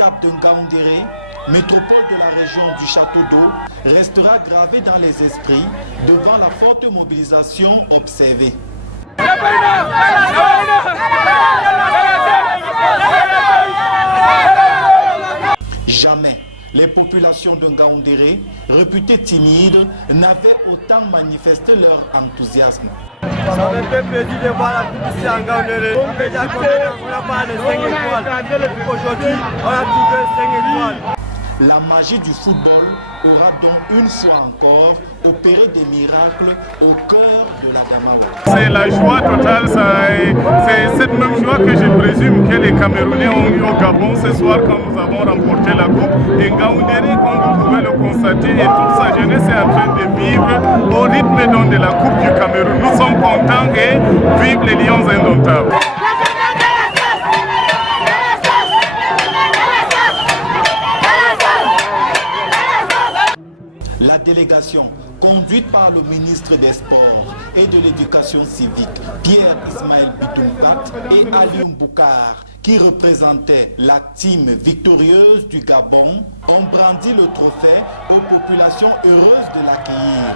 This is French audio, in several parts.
étape de Ngaoundéré, métropole de la région du Château d'Eau, restera gravée dans les esprits devant la forte mobilisation observée. Jamais les populations de Ngaoundéré, réputées timides, n'avaient autant manifesté leur enthousiasme. Ça me fait plaisir de voir la coupe ici à Ngaoundéré. On n'a pas les 5 étoiles. Aujourd'hui, on a trouvé 5 étoiles. La magie du football aura donc une fois encore opéré des miracles au cœur de la Damawa. C'est la joie totale, c'est cette même joie que je présume que les Camerounais ont eu au Gabon ce soir quand nous avons remporté la coupe. Et Ngaoundéré, comme vous pouvez le constater, et toute sa jeunesse est en train de vivre au rythme donc de la coupe du Cameroun. Nous sommes contents et vive les Lions indomptables. La délégation, conduite par le ministre des Sports et de l'Éducation civique, Pierre Ismaël Bitoumpat, et Alioune Boukar, qui représentaient la team victorieuse du Gabon, ont brandi le trophée aux populations heureuses de l'accueillir.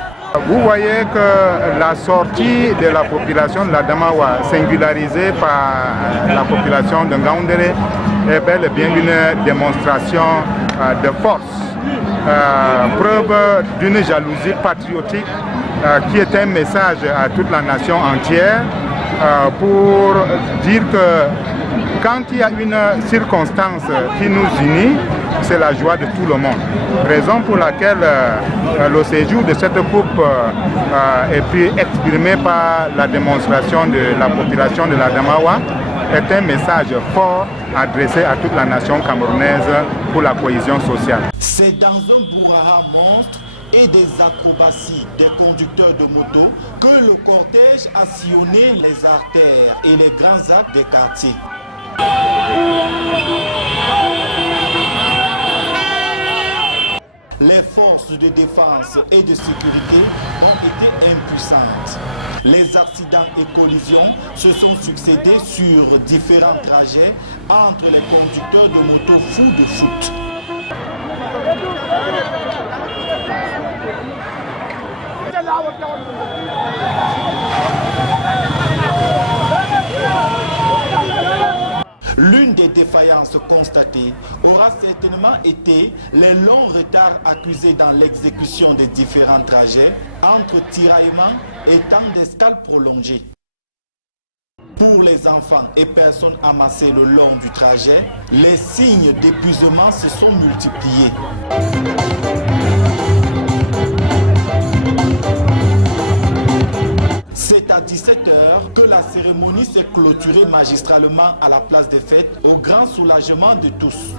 Vous voyez que la sortie de la population de la Damawa, singularisée par la population de Ngaoundéré, est bel et bien une démonstration de force. Preuve d'une jalousie patriotique qui est un message à toute la nation entière pour dire que quand il y a une circonstance qui nous unit, c'est la joie de tout le monde. Raison pour laquelle le séjour de cette coupe est puis exprimé par la démonstration de la population de la Damawa est un message fort adressé à toute la nation camerounaise pour la cohésion sociale. C'est dans un bourrara monstre et des acrobaties des conducteurs de moto que le cortège a sillonné les artères et les grands axes des quartiers. Les forces de défense et de sécurité ont été impuissantes. Les accidents et collisions se sont succédés sur différents trajets entre les conducteurs de motos fous de foot. L'une des défaillances constatées aura certainement été les longs retards accusés dans l'exécution des différents trajets entre tiraillements et temps d'escale prolongés. Pour les enfants et personnes amassées le long du trajet, les signes d'épuisement se sont multipliés. C'est à 17h que la cérémonie s'est clôturée magistralement à la place des fêtes, au grand soulagement de tous.